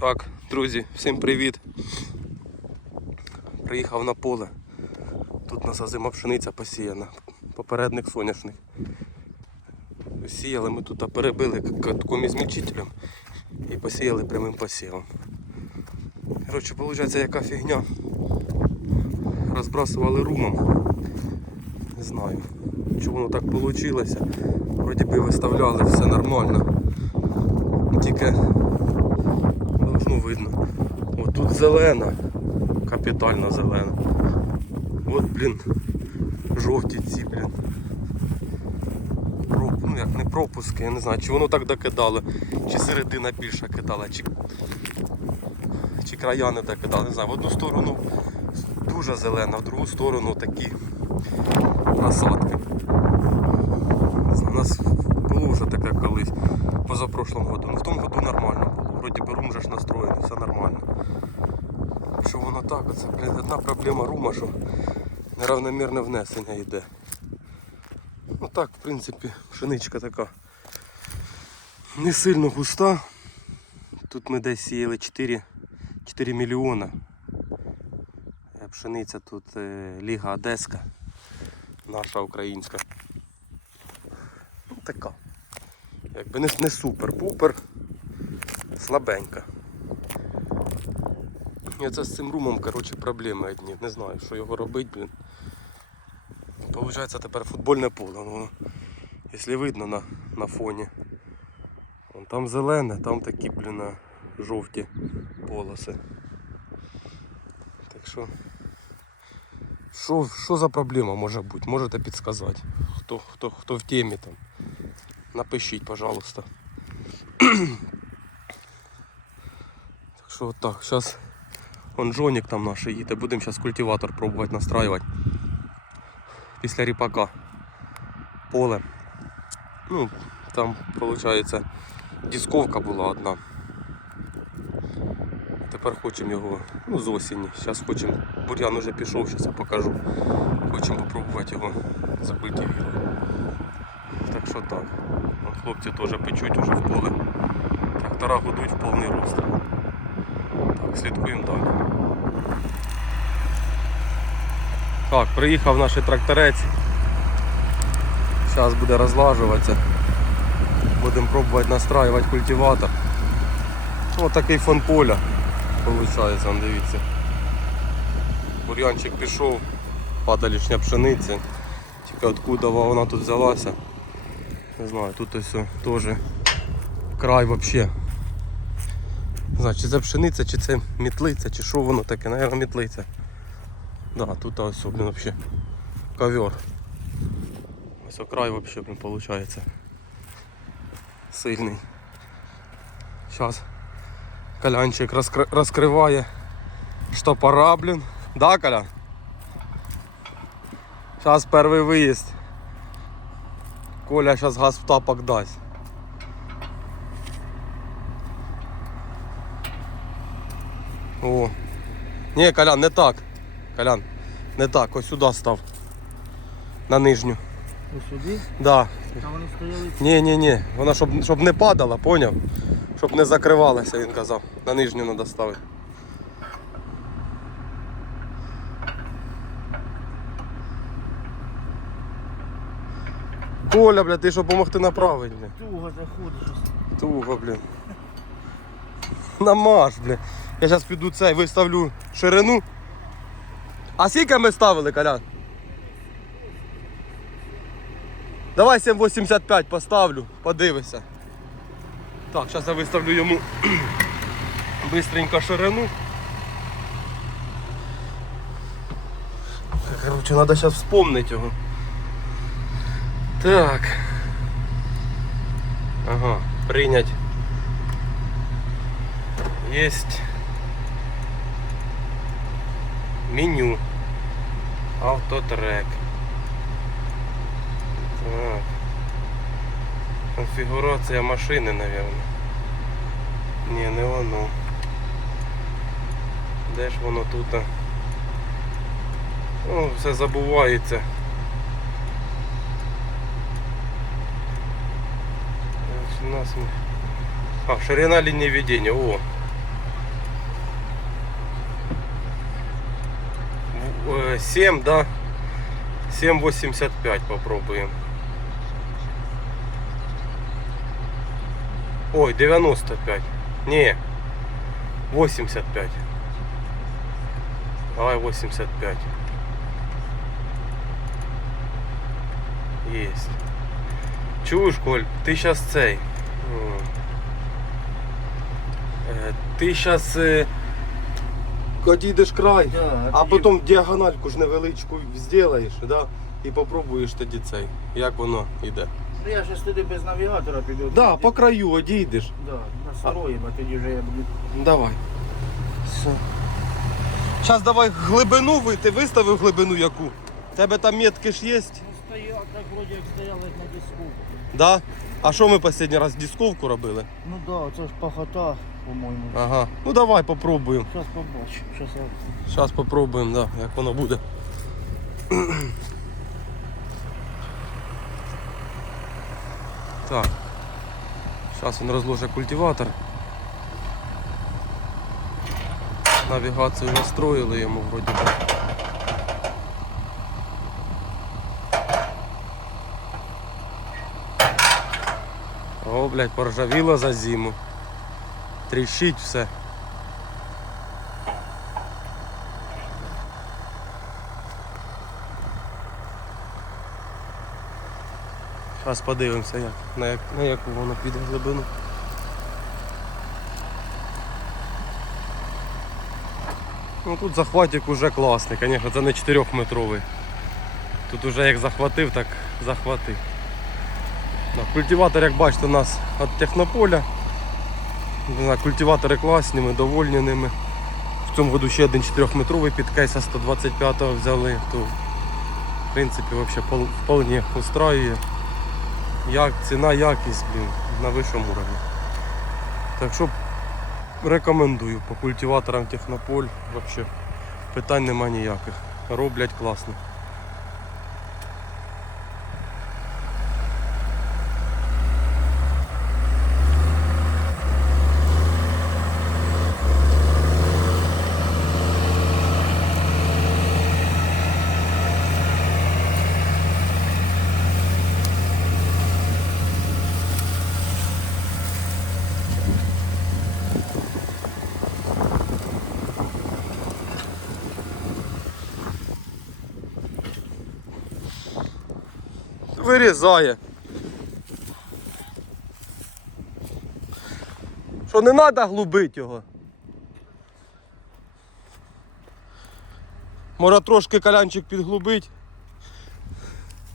Так, друзі, всім привіт. Приїхав на поле. Тут нас озима пшениця посіяна. Попередник соняшник. Сіяли ми тут, а перебили катком із мільчителем і посіяли прямим посівом. Коротше, виходить, яка фігня. Розбрасували румом. Не знаю, чому так вийшло. Вроді би виставляли все нормально. Тільки должно видно. От тут зелена, капітально зелена. От, блін, жовті ці, блін. Про- Ну як не пропуски, я не знаю, чи воно так докидало, чи середина більша кидала, чи, чи края не докидали, не знаю. В одну сторону дуже зелена, в другу сторону такі насадки. У нас було вже таке колись позапрошлому году. Ну в тому году було. Вроді би рум же настроєний, все нормально. Що воно так, оце, блін, одна проблема рума, що неравномірне внесення йде. Ну так, в принципі, пшеничка така не сильно густа. Тут ми десь сіяли 4, 4 мільйона. Е, Пшениця тут е, Ліга Одеська, наша українська. Ну, така. Якби не, не супер-пупер, слабенька. І оце з цим румом, коротше, проблеми одні. Не знаю, що його робити, блін. Получається тепер футбольне поле. Ну, якщо видно на, на фоні. Вон там зелене, там такі, блін, жовті полоси. Так що. Що, що за проблема може бути? Можете підказати. Хто, хто, хто в темі там. Напишіть, пожалуйста. Що так, зараз он Джонік там наш їде. Будемо зараз культиватор пробувати настраювати. Після ріпака. Поле. Ну, там, виходить, дисковка була одна. Тепер хочемо його ну, з осені. Зараз хочемо. Бур'ян уже пішов, зараз я покажу. Хочемо попробувати його забити вірою. Так що так. Хлопці теж печуть уже в поле. Трактора гудуть в повний рост. Слідкуємо далі. Так, приїхав наш тракторець. Зараз буде розлажуватися. Будемо пробувати настраювати культиватор. Ось такий фон поля. Вон дивіться. Бур'янчик пішов, падалішня пшениця. Тільки откуда вона тут взялася. Не знаю, тут ось теж край вообще. Не знаю, чи це пшениця, чи це мітлиця, чи що воно таке, Наверно, мітлиця. Да, тут ось, блін, вообще ковер. Ось о, край вообще, блін, получається. Сильний. Зараз Колянчик розкри... розкриває штопора, блін. Да, Колян? Зараз перший виїзд. Коля зараз газ в тапок дасть. О. Ні, Колян, не так. Колян, не так, ось сюди став. На нижню. Ось сюди, Да. а вони стояли. Ні, ні, ні. Вона щоб, щоб не падала, поняв? Щоб не закривалася, він казав. На нижню треба ставити. Коля, бля, ти що допомогти направити, бля. Туго заходиш. Туго, блін. Намаж, бля. Я зараз піду цей, виставлю ширину. А скільки ми ставили, Колян? Давай 7,85 поставлю, подивися. Так, зараз я виставлю йому бистренько ширину. Короче, треба зараз вспомнити його. Так. Ага, принять. Есть меню. Автотрек. Так. Конфігурація машини, наверное. Ні, не воно. Де ж воно тут? О, все забувається. У нас... А, ширина лінії ведення, о. 7, да? 7,85 попробуємо. Ой, 95. Не. 85. Давай 85. Есть. Чуєш, Коль, ти сейчас цей. е, Ти сейчас одійдеш край, Да, а потім діагональку ж невеличку зробиш, да? і попробуєш тоді цей, як воно йде. Ну, Я зараз туди без навігатора піду. Да, по краю одійдеш. Да, настроїмо, а тоді вже я буду. Давай. Все. Зараз давай глибину ви, ти виставив глибину яку? Тебе там метки ж є? Ну, стояв, так вроді як стояли на диску. Да? А що ми останній раз дисковку робили? Ну да, це ж пахота, по-моєму. Ага. Ну давай попробуємо. Зараз побачу. Щас я... Зараз попробуємо, да, як воно буде. Так. Зараз він розложить культиватор. Навігацію настроїли йому вроді. О, блядь, поржавіло за зиму. Тріщить все. Зараз подивимося, як, на, як, на яку воно піде глибину. Ну тут захватик уже класний, звісно, це не 4-метровий. Тут уже як захватив, так захватив. Так, культиватор, як бачите, у нас від технополя. Не знаю, культиватори класні, ми довольні ними. В цьому году ще один 4-метровий під кейса 125 взяли, то в принципі пол- вполне устраиває. Як ціна, якість, блін, на вищому рівні. Так що рекомендую по культиваторам Технополь. Вообще питань нема ніяких. Роблять класно. Вирізає. Що не треба глубити його. Може трошки калянчик підглубить.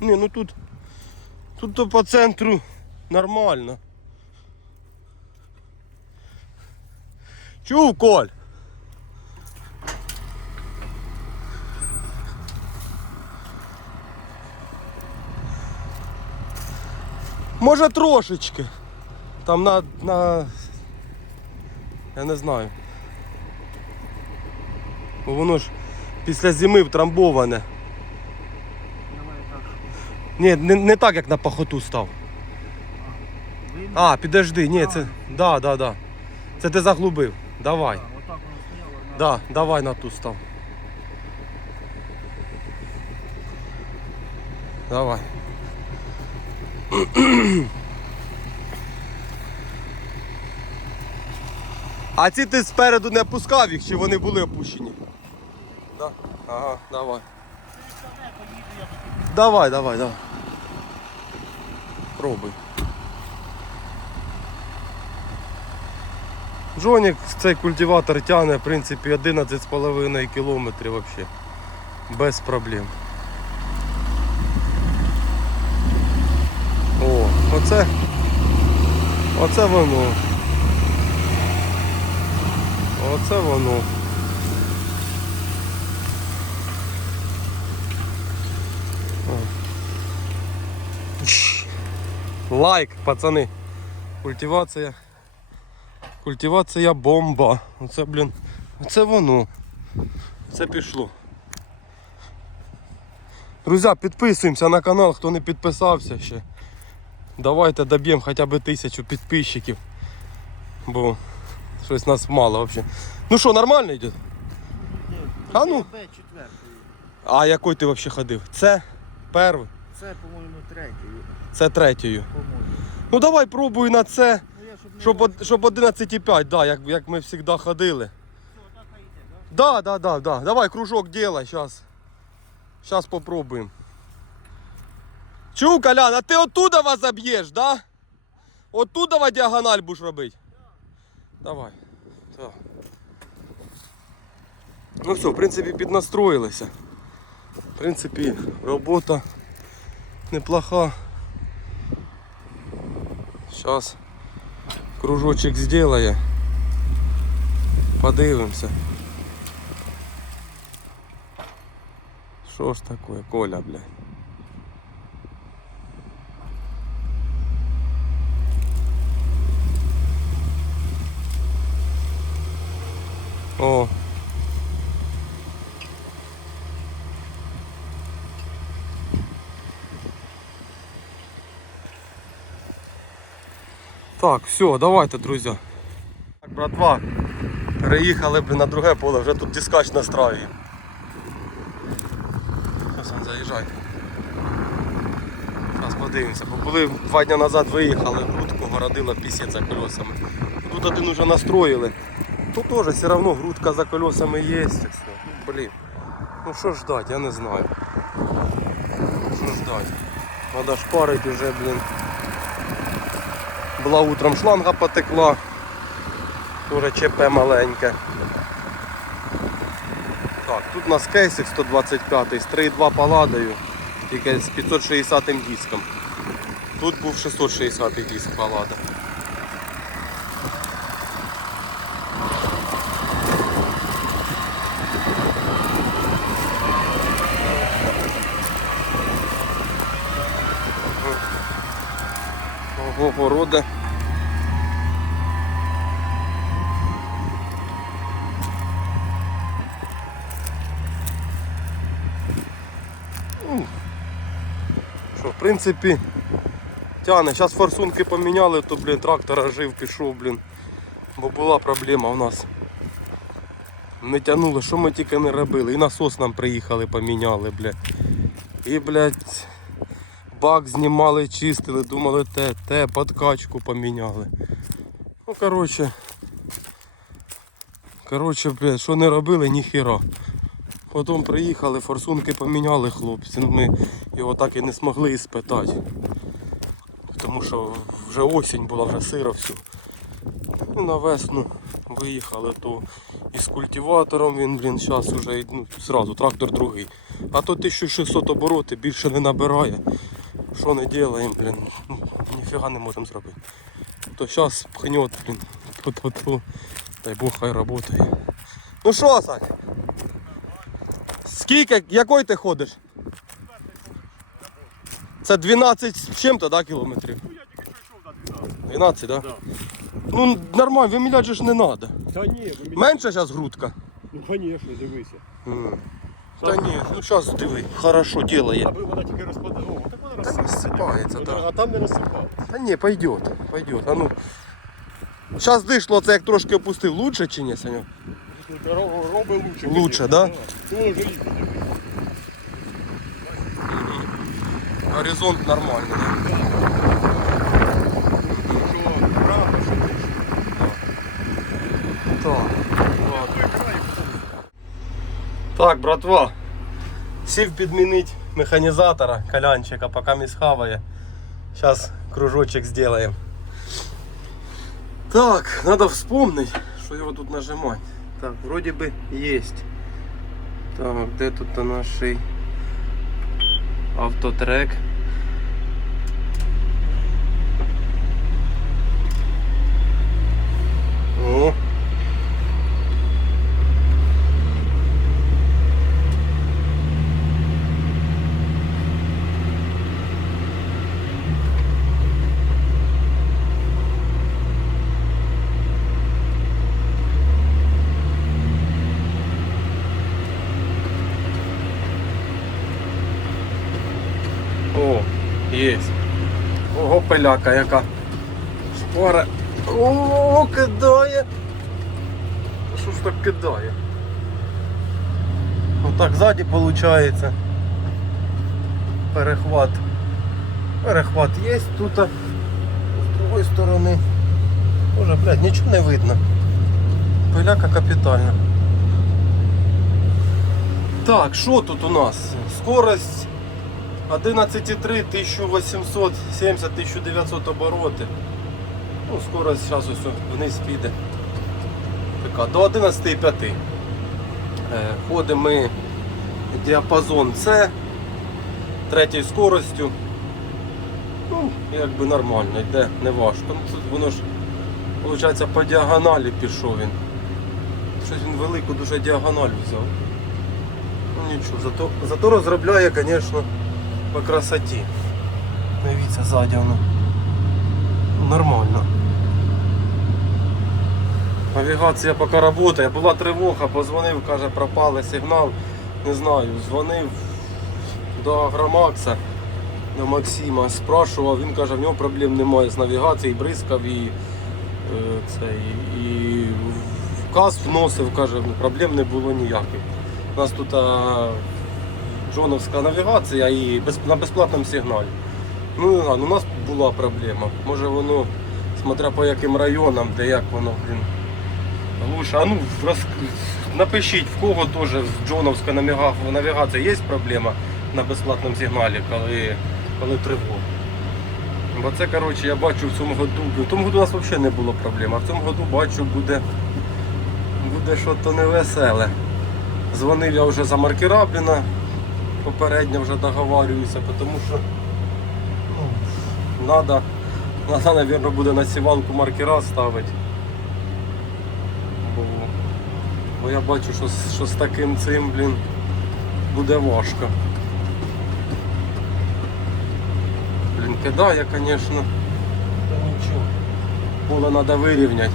Ні, ну тут. Тут то по центру нормально. Чув, Коль? Може трошечки. Там на. на. Я не знаю. Бо воно ж після зими втрамбоване. Ні, не, не так, як на пахоту став. А, підожди, ні, це. Да, да, да. Це ти заглубив. Давай. Да, давай на ту став. Давай. А ці ти спереду не опускав їх, чи вони були опущені? Да. Ага, давай. Давай, давай, давай. Пробуй. Джонік цей культиватор тягне, в принципі, 11,5 кілометрів взагалі. Без проблем. О, оце. Оце воно. Оце воно. Лайк, пацани. Культивація. Культивація бомба. Оце, блін, оце воно. Це пішло. Друзі, підписуємося на канал, хто не підписався ще. Давайте доб'ємо хоча б тисячу підписчиків. Бо щось нас мало взагалі. Ну що, нормально йде? А ну. А який ти взагалі ходив? Це перший, Це, по-моєму, третій. це третьою. Ну давай пробуй на це, Ну щоб щоб, 11,5, да, як, як ми завжди ходили. Все, так і йде, да? Да, да, да, да. Давай кружок делай сейчас. Сейчас попробуем. Чу, Колян, а ти оттуда вас заб'єш, да? Оттуда діагональ будеш робити? Давай. Так. Ну все, в принципі, піднастроїлися. В принципі, робота неплоха. Сейчас кружочек сделає. Подивимося. Що ж таке, Коля, блядь? О. Так, все, давайте, друзі. Так, братва, переїхали б на друге поле, вже тут дискач настраюємо. Зараз он заїжджай. Зараз подивимося, бо були два дні назад виїхали, грудку городила пісець за колесами. Тут один уже настроїли. Тут теж все одно грудка за колесами. Ну, блін. Ну що ждать, я не знаю. Що ждать? Надо шпарить уже, блін. Була утром шланга потекла. Тоже ЧП маленьке. Так, тут у нас кейсик 125 з 3,2 паладою, тільки з 560 диском. Тут був 660 диск палада. Порода. Що, в принципі, тяне. Зараз форсунки поміняли, то, блін, трактор жив, пішов, блін. Бо була проблема у нас. Не тягнули, що ми тільки не робили. І насос нам приїхали, поміняли, блядь. І, блядь, бак знімали, чистили, думали те, те, подкачку поміняли. Ну, коротше. Коротше, блядь, що не робили, ніхіра. Потім приїхали, форсунки поміняли хлопці. Ну, ми його так і не змогли і спитати. Тому що вже осінь була, вже сиро все. Ну, на весну виїхали, то із культиватором він, блін, зараз вже ну, зразу трактор другий. А то 1600 обороти більше не набирає. Що не робимо, блін, ну, ніфіга не можемо зробити. То зараз пхнет, блін, то-то-то. Дай Бог хай працює. Ну що, Сань? Скільки, який ти ходиш? Це 12 з чим-то, да, кілометрів? Ну, я тільки що йшов на 12. 12, да? Да. Ну нормально, виміляти ж не треба. Та ні, ви мені... Менше зараз грудка. Ну, звісно, дивися. Та ні, ну зараз диви, хорошо ділає. Аби вона тільки розпадала. Та розсипається. Ну, так. А там не розсипалася. Та ні, пойдет, пойдет. А ну. Зараз дишло, це як трошки опустив. Лучше чи ні, Саня? Роби лучше. Лучше, да? Ну, може і. Горизонт нормальний, да? Ти? Так. Так, братва. Сів підмінити механізатора, колянчика, поки місь хаває. Зараз кружочек сделаем. Так, надо вспомнить, що його тут нажимать. Так, вроде бы есть. Так, де тут наш автотрек? О, О, є. Ого, пиляка яка. Шпора. О, кидає. Що ж так кидає? так ззаді виходить. Перехват. Перехват є тут. З другої сторони. Боже, блядь, нічого не видно. Пиляка капітальна. Так, що тут у нас? Скорость 11,3, 1870-1900 обороти. Ну, скорость зараз ось вниз піде. Така, до 11,5. Е, Ходимо ми діапазон С третьою скоростю. Ну, якби нормально, йде не важко. Ну, тут воно ж, виходить, по діагоналі пішов він. Щось він велику дуже діагональ взяв. Ну нічого, зато, зато розробляє, звісно, по красоті. Дивіться, ззаді воно. Нормально. Навігація поки працює. Була тривога, позвонив, каже, пропали сигнал. Не знаю, дзвонив до Агромакса, до Максима, спрашував, він каже, в нього проблем немає з навігацією, бризкав і, е, цей, і вказ вносив, каже, ну, проблем не було ніяких. У нас тут джоновська навігація і на безплатному сигналі. Ну, у нас була проблема. Може воно, смотря по яким районам, де як воно, блін. Лучше, а ну роз... напишіть, в кого теж з Джоновська навіга- навігація є проблема на безплатному сигналі, коли, коли тривога. Бо це, коротше, я бачу в цьому году. В тому году у нас взагалі не було проблем, а в цьому году бачу буде, буде щось невеселе. Дзвонив я вже за маркера, блін, попередньо вже договарююся, тому що ну, надо, надо, наверное, буде на сівалку маркера ставити. Бо, бо я бачу, що, що з таким цим, блін, буде важко. Блін, кидає, звісно. Та нічого. Поле треба вирівняти.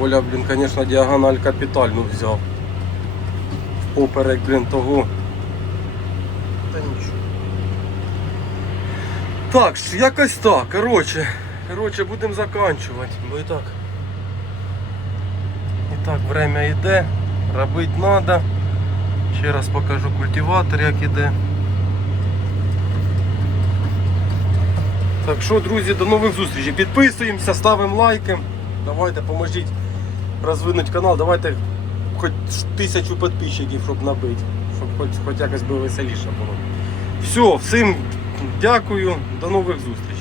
Коля, блін, звісно, діагональ капітальну взяв. Поперек, блін, того. Та нічого. Так, якось так, коротше. Коротше, будемо заканчувати, бо і так. І так, время йде, робити треба. Ще раз покажу культиватор, як іде. Так що, друзі, до нових зустрічей. Підписуємося, ставимо лайки. Давайте поможіть розвинути канал. Давайте хоч тисячу підписчиків, щоб набити. Щоб хоч, хоч якось би веселіше було. Все, всім дякую, до нових зустрічей.